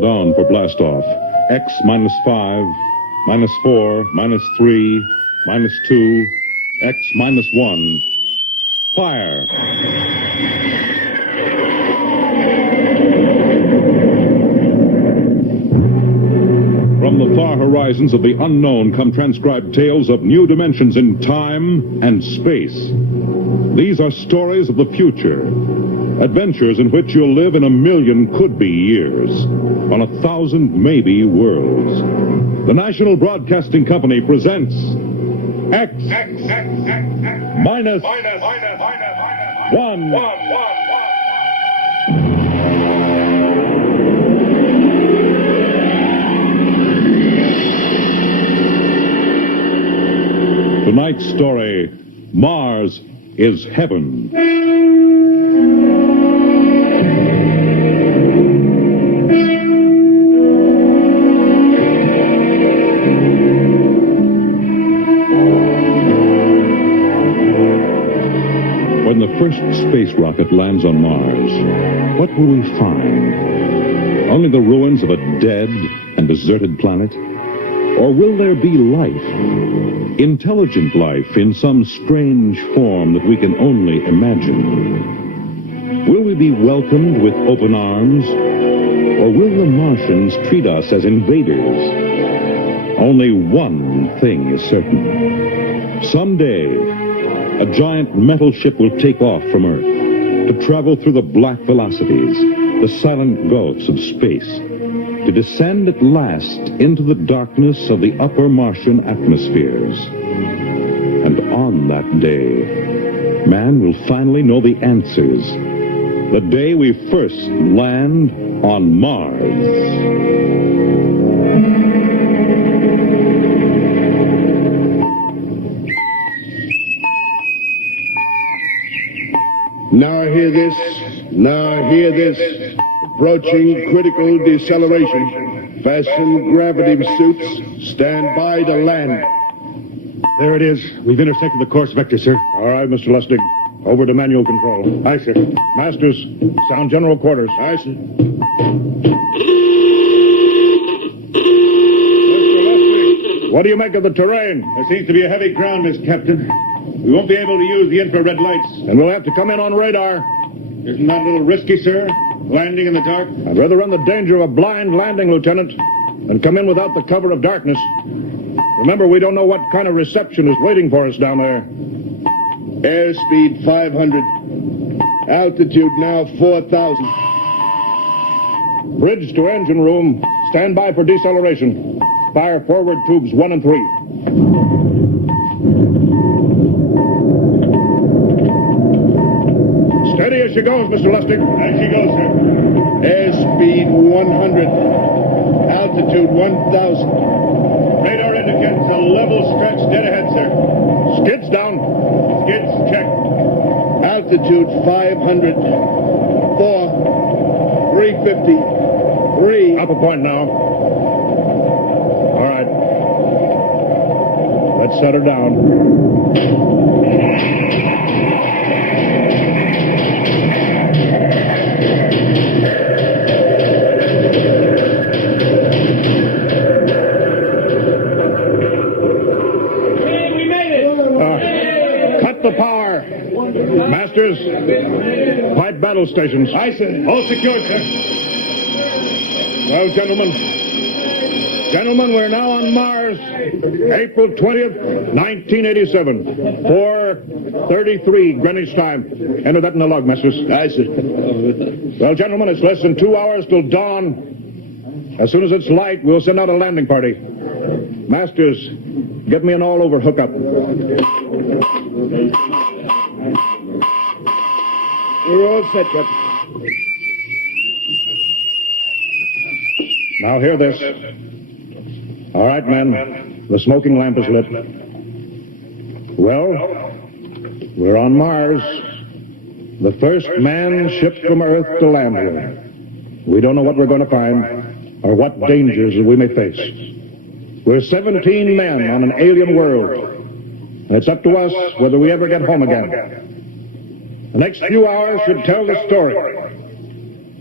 countdown for blastoff. X minus 5, minus 4, minus 3, minus 2, X minus 1. Fire! From the far horizons of the unknown come transcribed tales of new dimensions in time and space. These are stories of the future, adventures in which you'll live in 1,000,000 could-be years, on 1,000 maybe worlds. The National Broadcasting Company presents X minus 1. Tonight's story, Mars is Heaven. When the first space rocket lands on Mars, what will we find? Only the ruins of a dead and deserted planet? Or will there be life? Intelligent life in some strange form that we can only imagine? Will we be welcomed with open arms? Or will the Martians treat us as invaders? Only one thing is certain. Someday, a giant metal ship will take off from Earth to travel through the black velocities, the silent gulfs of space, to descend at last into the darkness of the upper Martian atmospheres. And on that day, man will finally know the answers. The day we first land on Mars. Now hear this. Now hear this. Approaching critical deceleration. Fasten gravity suits. Stand by to land. There it is. We've intersected the course vector, sir. All right, Mr. Lustig. Over to manual control. Aye, sir. Masters, sound general quarters. Aye, sir. Mr. Lustig, what do you make of the terrain? There seems to be a heavy ground, Miss Captain. We won't be able to use the infrared lights. And we'll have to come in on radar. Isn't that a little risky, sir? Landing in the dark? I'd rather run the danger of a blind landing, Lieutenant, than come in without the cover of darkness. Remember, we don't know what kind of reception is waiting for us down there. Airspeed 500. Altitude now 4,000. Bridge to engine room. Stand by for deceleration. Fire forward tubes 1 and 3. Steady as she goes, Mr. Lustig. As she goes, sir. Airspeed 100. Altitude 1,000. Radar indicates a level stretch dead ahead, sir. Skids down. Skids check. Altitude 500. 4. 350. 3. Up a point now. All right. Let's set her down. The power. Masters, pipe battle stations. Aye, sir. All secured, sir. Well, gentlemen, we're now on Mars, April 20th, 1987, 4:33 Greenwich time. Enter that in the log, Masters. Aye, sir. Well, gentlemen, it's less than 2 hours till dawn. As soon as it's light, we'll send out a landing party. Masters, get me an all-over hookup. We're all set, Captain. Now hear this. All right, men. The smoking lamp is lit. Well, we're on Mars. The first manned ship from Earth to land here. We don't know what we're going to find or what dangers we may face. We're 17 men on an alien world. And it's up to us whether we ever get home again. The next few hours should tell the story.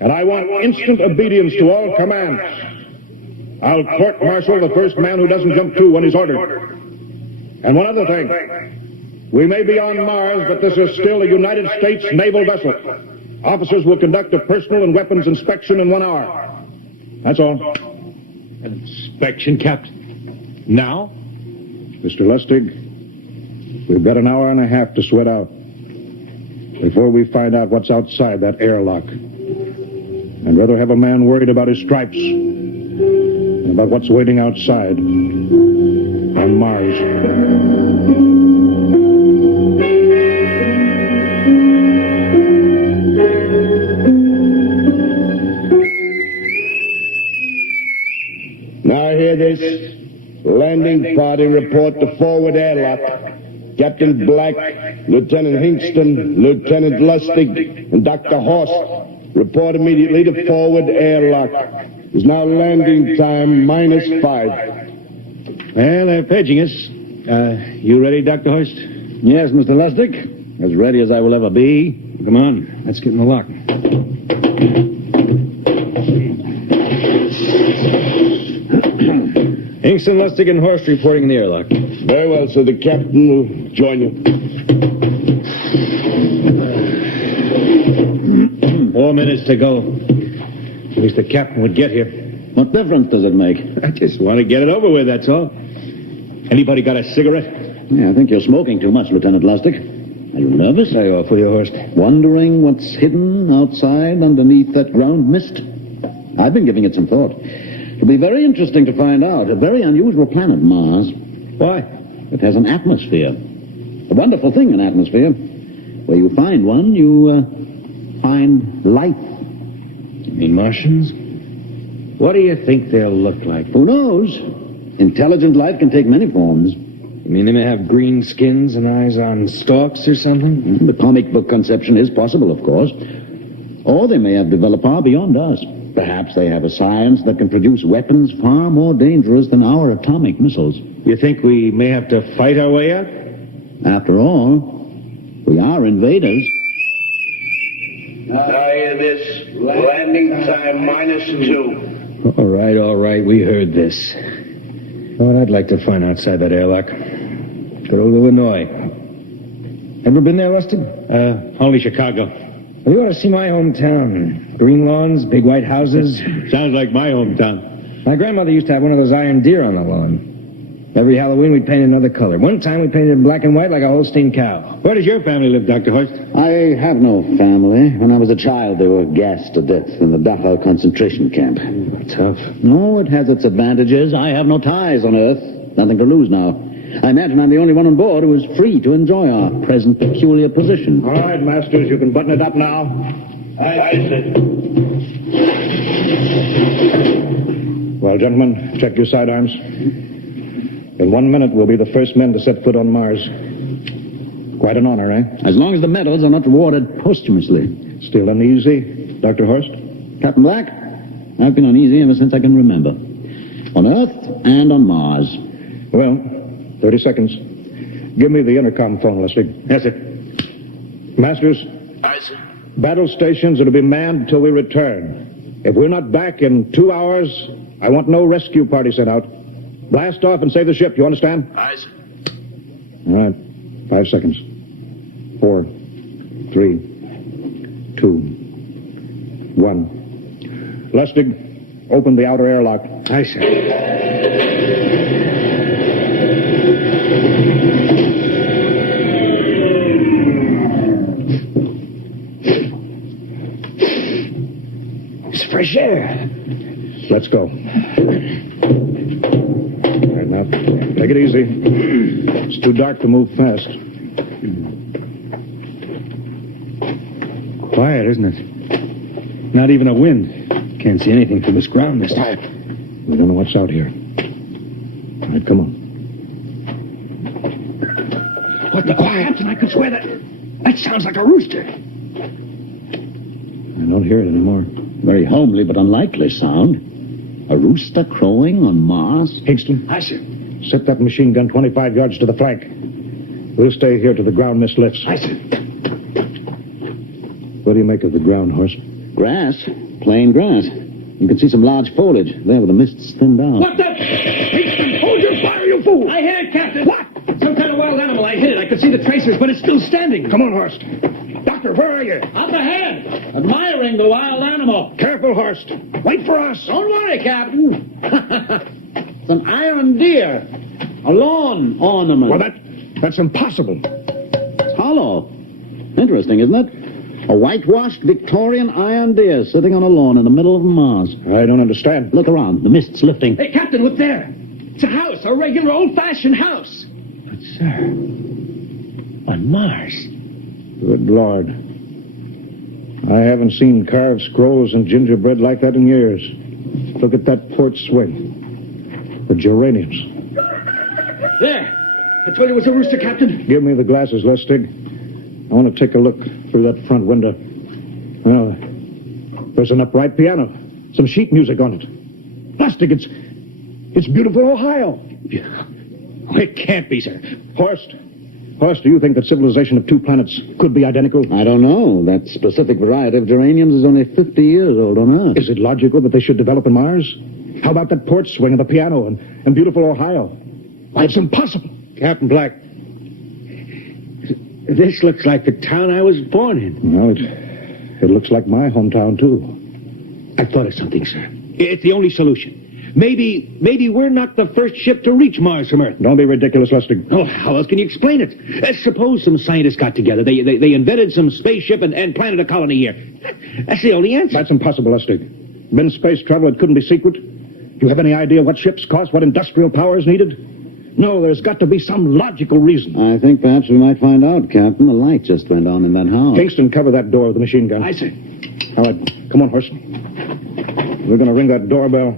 and I want instant obedience to all commands. I'll court-martial the first man who doesn't jump to when he's ordered. And one other thing. We may be on Mars, but this is still a United States naval vessel. Officers will conduct a personal and weapons inspection in 1 hour. That's all. An inspection, Captain? Now? Mr. Lustig, we've got an hour and a half to sweat out before we find out what's outside that airlock. I'd rather have a man worried about his stripes than about what's waiting outside on Mars. Now hear this. Landing party report to forward airlock. Captain Black, Lieutenant Hingston, Lieutenant Lustig, and Dr. Horst report immediately to forward airlock. It's now landing time -5. Well, they're paging us. You ready, Dr. Horst? Yes, Mr. Lustig. As ready as I will ever be. Come on, let's get in the lock. Hingston, Lustig, and Horst reporting in the airlock. Very well, so the captain will join you. 4 minutes to go. At least the captain would get here. What difference does it make? I just want to get it over with, that's all. Anybody got a cigarette? Yeah, I think you're smoking too much, Lieutenant Lustig. Are you nervous? Lay off, will you, Horst? Wondering what's hidden outside underneath that ground mist? I've been giving it some thought. It'll be very interesting to find out. A very unusual planet, Mars. Why? It has an atmosphere. A wonderful thing, an atmosphere. Where you find one, you find life. You mean Martians? What do you think they'll look like? Who knows? Intelligent life can take many forms. You mean they may have green skins and eyes on stalks or something? The comic book conception is possible, of course. Or they may have developed far beyond us. Perhaps they have a science that can produce weapons far more dangerous than our atomic missiles. You think we may have to fight our way out? After all, we are invaders. Now hear this. Landing time -2. All right, we heard this. Well, I'd like to find outside that airlock. Good old Illinois. Ever been there, Lustig? Only Chicago. Well, you ought to see my hometown. Green lawns, big white houses. Sounds like my hometown. My grandmother used to have one of those iron deer on the lawn. Every Halloween, we'd paint another color. One time, we painted it black and white like a Holstein cow. Where does your family live, Dr. Horst? I have no family. When I was a child, they were gassed to death in the Dachau concentration camp. Tough. No, it has its advantages. I have no ties on Earth. Nothing to lose now. I imagine I'm the only one on board who is free to enjoy our present peculiar position. All right, Masters, you can button it up now. I see. Well, gentlemen, check your sidearms. In 1 minute, we'll be the first men to set foot on Mars. Quite an honor, eh? As long as the medals are not rewarded posthumously. Still uneasy, Dr. Horst? Captain Black, I've been uneasy ever since I can remember. On Earth and on Mars. Well, 30 seconds. Give me the intercom phone, Lustig. Yes, sir. Masters, Aye, sir. battle stations are to be manned until we return. If we're not back in 2 hours, I want no rescue party sent out. Blast off and save the ship, you understand? Aye, sir. All right. 5 seconds. 4, 3, 2, 1. Lustig, open the outer airlock. Aye, sir. It's fresh air. Let's go. All right, now, take it easy. It's too dark to move fast. Quiet, isn't it? Not even a wind. Can't see anything from this ground this time. We don't know what's out here. All right, come on. What the quiet? I could swear that sounds like a rooster. I don't hear it anymore. Very homely but unlikely sound. A rooster crowing on Mars? Hingston, Aye, sir. set that machine gun 25 yards to the flank. We'll stay here till the ground mist lifts. Aye, sir. What do you make of the ground, Horst? Grass. Plain grass. You can see some large foliage there where the mist's thinned out. What the? Hingston, hold your fire, you fool! I hit it, Captain. What? Some kind of wild animal. I hit it. I could see the tracers, but it's still standing. Come on, Horst. Doctor, where are you? Up ahead, admiring the wild animal. Careful, Horst. Wait for us. Don't worry, Captain. It's an iron deer. A lawn ornament. Well, that's impossible. It's hollow. Interesting, isn't it? A whitewashed Victorian iron deer sitting on a lawn in the middle of Mars. I don't understand. Look around. The mist's lifting. Hey, Captain, look there. It's a house, a regular old-fashioned house. But, sir, on Mars. Good Lord. I haven't seen carved scrolls and gingerbread like that in years. Look at that port swing. The geraniums. There. I told you it was a rooster, Captain. Give me the glasses, Lustig. I want to take a look through that front window. Well, there's an upright piano. Some sheet music on it. Lustig, it's beautiful Ohio. Oh, it can't be, sir. Horst, do you think that civilization of two planets could be identical? I don't know. That specific variety of geraniums is only 50 years old on Earth. Is it logical that they should develop in Mars? How about that porch swing and the piano and beautiful Ohio? Why, it's impossible. Captain Black, this looks like the town I was born in. Well, it looks like my hometown, too. I've thought of something, sir. It's the only solution. Maybe we're not the first ship to reach Mars from Earth. Don't be ridiculous, Lustig. Oh, how else can you explain it? Suppose some scientists got together. They invented some spaceship and planted a colony here. That's the only answer. That's impossible, Lustig. Been space travel, it couldn't be secret. Do you have any idea what ships cost, what industrial power is needed? No, there's got to be some logical reason. I think perhaps we might find out, Captain. The light just went on in that house. Kingston, cover that door with the machine gun. I say. All right, come on, Horst. We're going to ring that doorbell.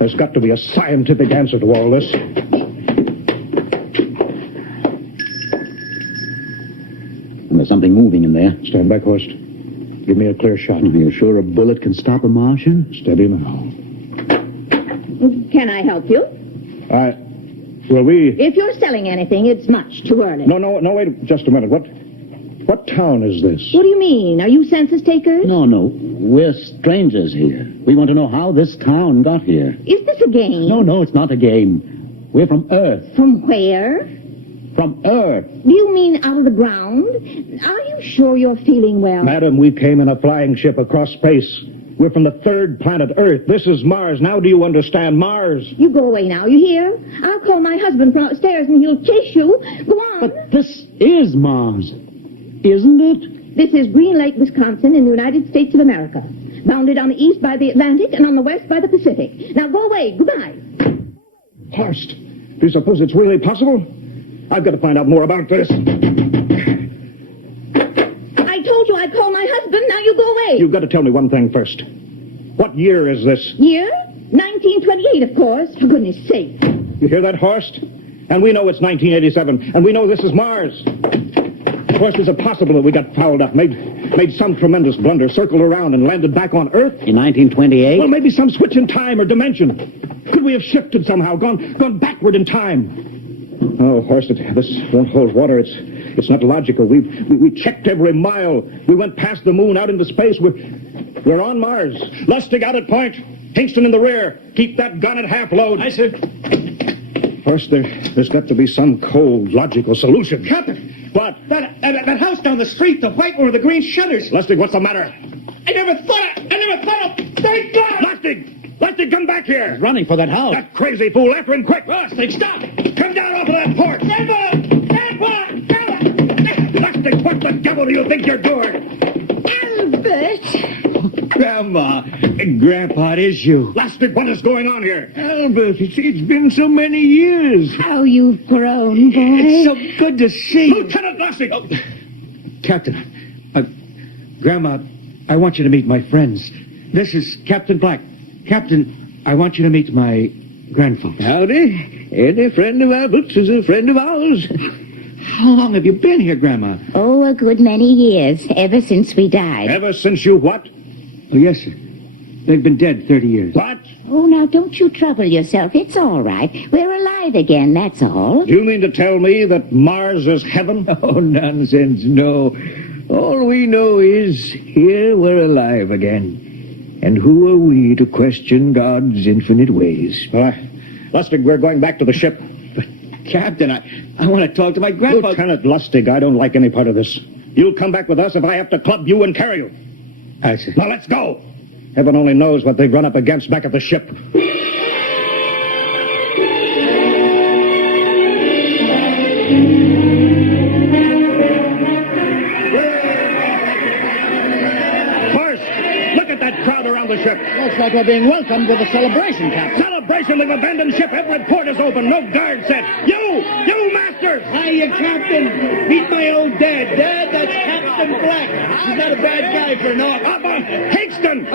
There's got to be a scientific answer to all this. And there's something moving in there. Stand back, Horst. Give me a clear shot. Are you sure a bullet can stop a Martian? Steady now. Can I help you? Will we... If you're selling anything, it's much too early. No, wait just a minute. What town is this? What do you mean? Are you census takers? No. We're strangers here. We want to know how this town got here. Is this a game? No, it's not a game. We're from Earth. From where? From Earth. Do you mean out of the ground? Are you sure you're feeling well? Madam, we came in a flying ship across space. We're from the third planet, Earth. This is Mars. Now do you understand? Mars. You go away now, you hear? I'll call my husband from upstairs and he'll chase you. Go on. But this is Mars, isn't it? This is Green Lake, Wisconsin, in the United States of America. Bounded on the east by the Atlantic and on the west by the Pacific. Now go away. Goodbye. Horst, do you suppose it's really possible? I've got to find out more about this. I told you I'd call my husband. Now you go away. You've got to tell me one thing first. What year is this? Year? 1928, of course. For goodness sake. You hear that, Horst? And we know it's 1987, and we know this is Mars. Horst, is it possible that we got fouled up, made some tremendous blunder, circled around, and landed back on Earth? In 1928? Well, maybe some switch in time or dimension. Could we have shifted somehow, gone backward in time? Oh, Horst, this won't hold water. It's not logical. We checked every mile. We went past the moon, out into space. We're on Mars. Lustig out at point. Hingston in the rear. Keep that gun at half load. Aye, sir. Horst, there's got to be some cold, logical solution. Captain! What? That house down the street, the white one with the green shutters. Lustig, what's the matter? I never thought of... Thank God! Lustig, come back here. He's running for that house. That crazy fool, after him, quick. Lustig, stop! Come down off of that porch. Lustig, what the devil do you think you're doing? Albert! Grandma, Grandpa, it is you. Lustig, what is going on here? Albert, it's been so many years. How you've grown, boy. It's so good to see you. Lieutenant Lustig! Oh, Captain, Grandma, I want you to meet my friends. This is Captain Black. Captain, I want you to meet my grandfolks. Howdy. Any friend of Albert's is a friend of ours. How long have you been here, Grandma? Oh, a good many years, ever since we died. Ever since you what? Oh, yes, sir. They've been dead 30 years. What? Oh, now, don't you trouble yourself. It's all right. We're alive again, that's all. Do you mean to tell me that Mars is heaven? Oh, nonsense, no. All we know is here we're alive again. And who are we to question God's infinite ways? Lustig, we're going back to the ship. Captain, I want to talk to my grandpa. Lieutenant Lustig, I don't like any part of this. You'll come back with us if I have to club you and carry you. I see. Now let's go. Heaven only knows what they've run up against back at the ship. First, look at that crowd around the ship. Looks like we're being welcomed with a celebration, Captain. Celebration! We've abandoned ship. Every port is open. No guard set. You masters! Hiya, Captain. Meet my old dad. Dad, that's Captain Black. He's not a bad guy for naught. Higston!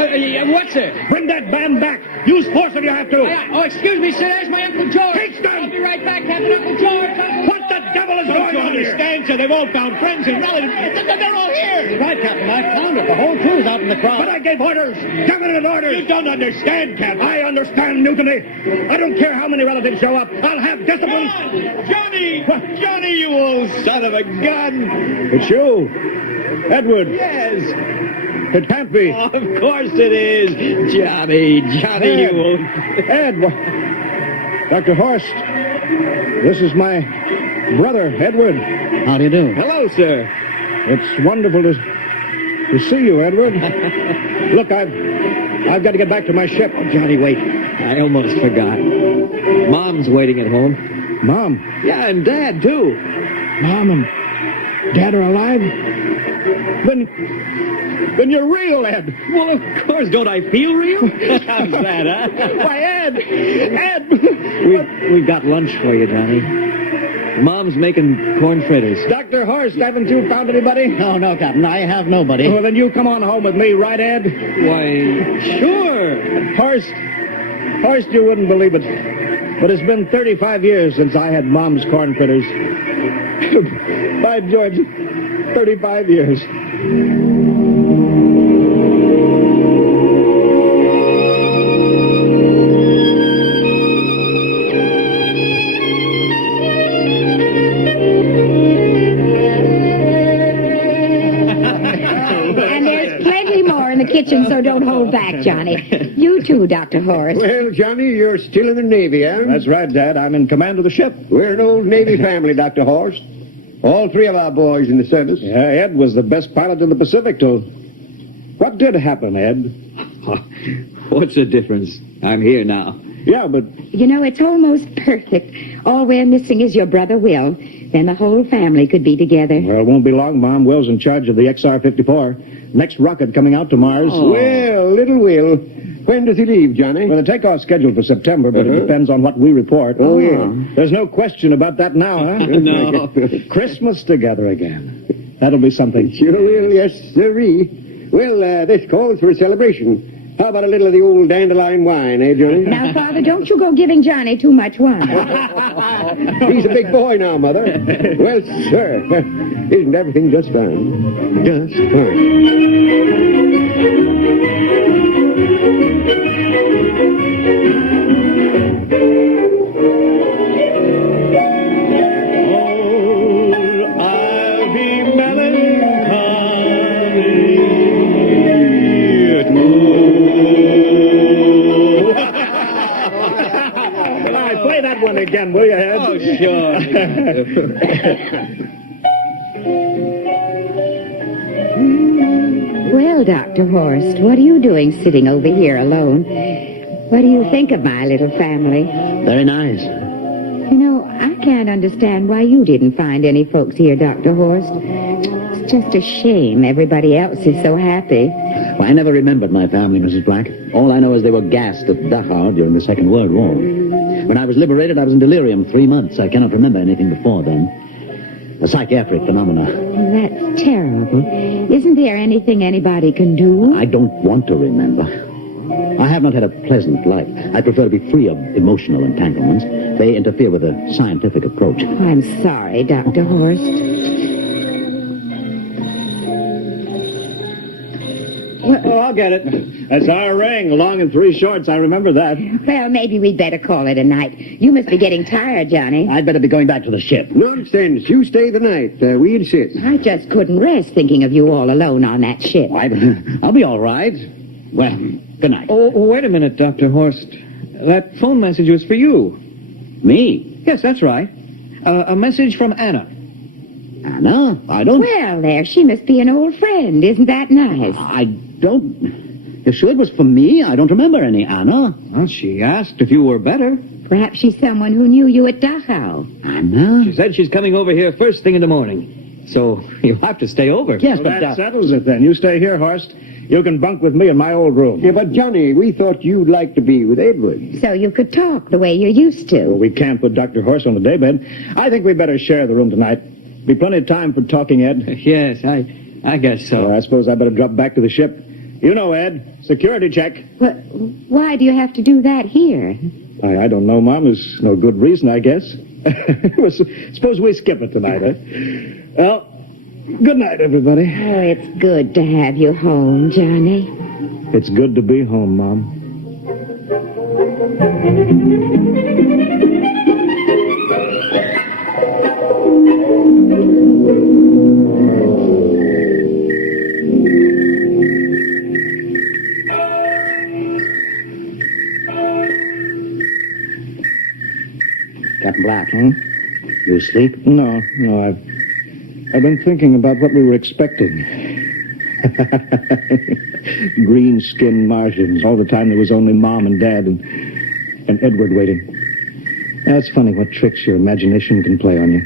What's it? Bring that band back. Use force if you have to. Oh, excuse me, sir. There's my Uncle George. Higston! I'll be right back, Captain. Uncle George. What the devil is going on here? sir? They've all found friends and relatives. They're all here. Right, Captain. I found it. The whole crew's out in the crowd. But I gave orders. Definite orders. You don't understand, Captain. I understand mutiny. I don't care how many relatives show up. I'll have discipline. Johnny! Johnny, you old son of a gun! It's you. Edward. Yes. It can't be. Of course it is. Johnny, you old... Ed. Dr. Horst. This is my brother, Edward. How do you do? Hello, sir. It's wonderful to see you, Edward. Look, I've got to get back to my ship. Johnny, wait. I almost forgot. Mom's waiting at home. Mom. Yeah, and Dad, too. Mom and Dad are alive? Then you're real, Ed. Well, of course. Don't I feel real? How's that, huh? Why, Ed! We've got lunch for you, Johnny. Mom's making corn fritters. Dr. Horst, haven't you found anybody? No, Captain. I have nobody. Well, then you come on home with me, right, Ed? Why, sure. Horst, you wouldn't believe it, but it's been 35 years since I had Mom's corn fritters. By George, 35 years. Kitchen, so don't hold back, Johnny. You too, Dr. Horst. Well, Johnny, you're still in the Navy, huh? That's right, Dad. I'm in command of the ship. We're an old Navy family, Dr. Horst. All three of our boys in the service. Yeah, Ed was the best pilot in the Pacific, too. What did happen, Ed? What's the difference? I'm here now. Yeah, but... You know, it's almost perfect. All we're missing is your brother, Will. Then the whole family could be together. Well, it won't be long, Mom. Will's in charge of the XR-54. Next rocket coming out to Mars. Oh. Well, little Will. When does he leave, Johnny? Well, the takeoff's scheduled for September, but it depends on what we report. Oh, yeah. There's no question about that now, huh? No. Christmas together again. That'll be something. Sure will, yes, sirree. Well, this calls for a celebration. How about a little of the old dandelion wine, eh, Johnny? Now, Father, don't you go giving Johnny too much wine. He's a big boy now, Mother. Well, sir, isn't everything just fine? Just I'll be melancholy. Play that one again, will you, Ed? Oh, sure. Well, Dr. Horst, what are you doing sitting over here alone? What do you think of my little family? Very nice. You know, I can't understand why you didn't find any folks here, Dr. Horst. It's just a shame everybody else is so happy. Well, I never remembered my family, Mrs. Black. All I know is they were gassed at Dachau during the Second World War. When I was liberated, I was in delirium 3 months. I cannot remember anything before then. A psychiatric phenomena. That's terrible. Isn't there anything anybody can do? I don't want to remember. I have not had a pleasant life. I prefer to be free of emotional entanglements. They interfere with a scientific approach. I'm sorry, Dr. Horst. Oh, I'll get it. That's our ring, long and 3 shorts. I remember that. Well, maybe we'd better call it a night. You must be getting tired, Johnny. I'd better be going back to the ship. Nonsense. You stay the night. We insist. I just couldn't rest thinking of you all alone on that ship. I'll be all right. Well, good night. Oh, wait a minute, Dr. Horst. That phone message was for you. Me? Yes, that's right. A message from Anna. Anna? I don't... Well, there, she must be an old friend. Isn't that nice? I don't... You sure it was for me? I don't remember any Anna. Well, she asked if you were better. Perhaps she's someone who knew you at Dachau. Anna? She said she's coming over here first thing in the morning. So you'll have to stay over. Yes, Well, but... that settles it then. You stay here, Horst. You can bunk with me in my old room. Yeah, but Johnny, we thought you'd like to be with Edward. So you could talk the way you used Well, to. we can't put Dr. Horst on the daybed. I think we better share the room tonight. Be plenty of time for talking, Ed. Yes, I guess so. I suppose I better drop back to the ship. You know, Ed, security check. But why do you have to do that here? I don't know, Mom. There's no good reason, I guess. Well, suppose we skip it tonight, huh? Well, good night, everybody. Oh, it's good to have you home, Johnny. It's good to be home, Mom. Captain Black, you asleep? No, I've been thinking about what we were expecting. Green-skinned Martians. All the time there was only Mom and Dad and Edward waiting. That's funny what tricks your imagination can play on you.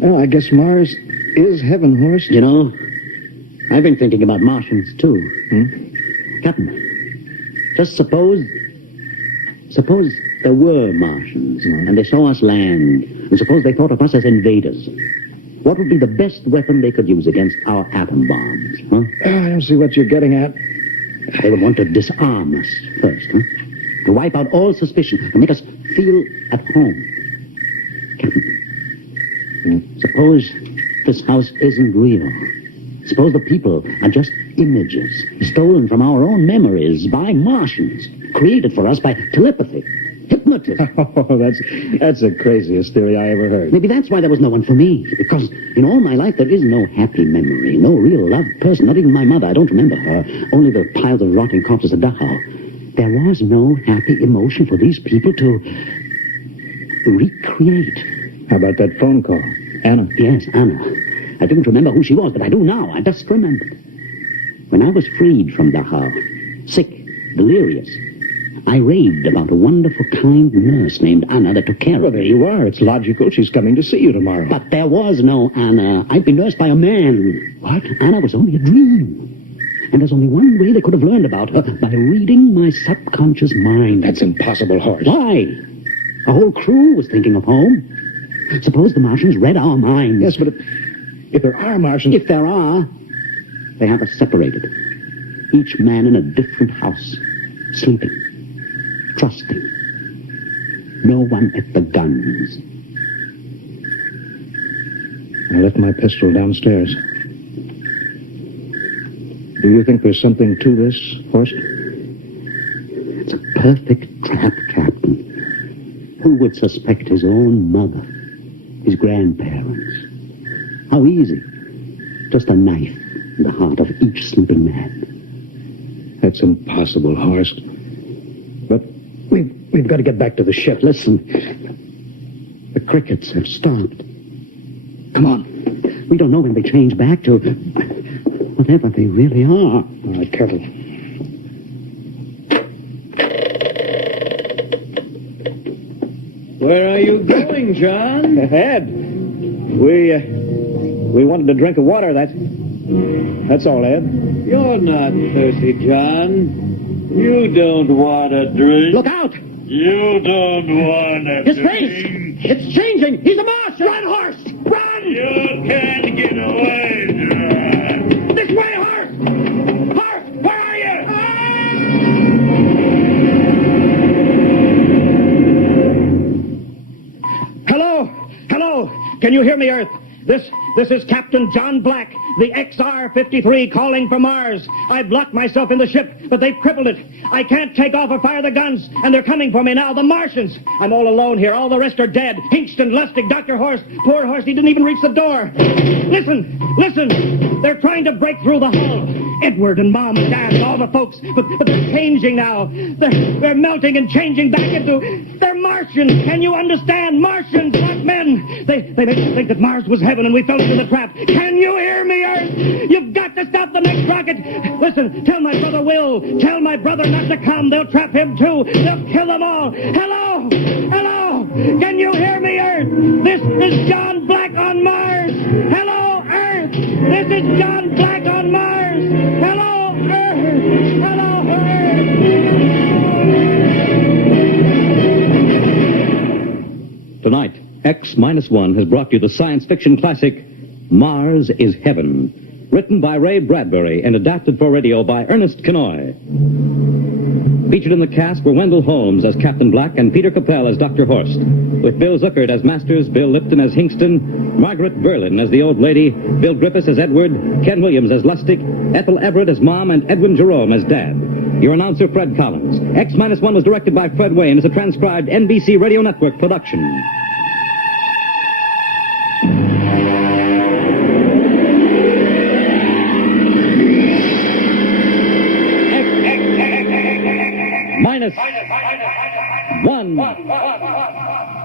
Well, I guess Mars is heaven, Horst. You know, I've been thinking about Martians, too. Captain, just suppose there were Martians, and they saw us land, and suppose they thought of us as invaders. What would be the best weapon they could use against our atom bombs, huh? I don't see what you're getting at. They would want to disarm us first, huh? To wipe out all suspicion, to make us feel at home. Captain, suppose this house isn't real. Suppose the people are just images, stolen from our own memories by Martians, created for us by telepathy, hypnotism. Oh, that's the craziest theory I ever heard. Maybe that's why there was no one for me. Because in all my life, there is no happy memory, no real loved person, not even my mother. I don't remember her. Only the piles of rotting corpses at Dachau. There was no happy emotion for these people to recreate. How about that phone call? Anna? Yes, Anna. I didn't remember who she was, but I do now. I just remembered. When I was freed from Dachau, sick, delirious, I raved about a wonderful, kind nurse named Anna that took care Well, of there me. you are. It's logical. She's coming to see you tomorrow. But there was no Anna. I'd been nursed by a man. What? Anna was only a dream. And there's only one way they could have learned about her, by reading my subconscious mind. That's impossible, Horst. Why? A whole crew was thinking of home. Suppose the Martians read our minds. Yes, but if there are Martians... If there are, they have us separated. Each man in a different house, sleeping, trusting. No one at the guns. I left my pistol downstairs. Do you think there's something to this, Horst? It's a perfect trap, Captain. Who would suspect his own mother, his grandparents? How easy. Just a knife in the heart of each sleeping man. That's impossible, Horst. But we've got to get back to the ship. Listen, the crickets have stopped. Come on. We don't know when they change back to whatever they really are. All right, careful. Where are you going, John? Ed, we wanted a drink of water. That's all, Ed. You're not thirsty, John. You don't want a drink. Look out! You don't want a His face! It's changing! He's a Martian! Run, horse! Run! You can't get away, John. This way, horse! Horse, where are you? Hello? Hello? Can you hear me, Earth? This This is Captain John Black, the XR-53 calling for Mars. I've locked myself in the ship, but they've crippled it. I can't take off or fire the guns, and they're coming for me now, the Martians. I'm all alone here. All the rest are dead. Hingston, Lustig, Dr. Horst. Poor Horst, he didn't even reach the door. Listen, listen. They're trying to break through the hull. Edward and Mom and Dad and all the folks, but they're changing now. They're melting and changing back into... They're Martians. Can you understand? Martians, not men. They make us think that Mars was heaven and we fell into the trap. Can you hear me, Earth? You've got to stop the next rocket. Listen, tell my brother Will. Tell my brother not to come. They'll trap him too. They'll kill them all. Hello? Hello? Can you hear me, Earth? This is John Black on Mars. Hello, Earth. This is John Black on Mars. Hello, Earth. Hello, Earth. Tonight, X-1 has brought you the science fiction classic, Mars is Heaven, written by Ray Bradbury and adapted for radio by Ernest Kenoy. Featured in the cast were Wendell Holmes as Captain Black and Peter Capell as Dr. Horst, with Bill Zuckert as Masters, Bill Lipton as Hingston, Margaret Berlin as the old lady, Bill Griffiths as Edward, Ken Williams as Lustig, Ethel Everett as Mom, and Edwin Jerome as Dad. Your announcer, Fred Collins. X-1 was directed by Fred Wayne as a transcribed NBC Radio Network production. X-1.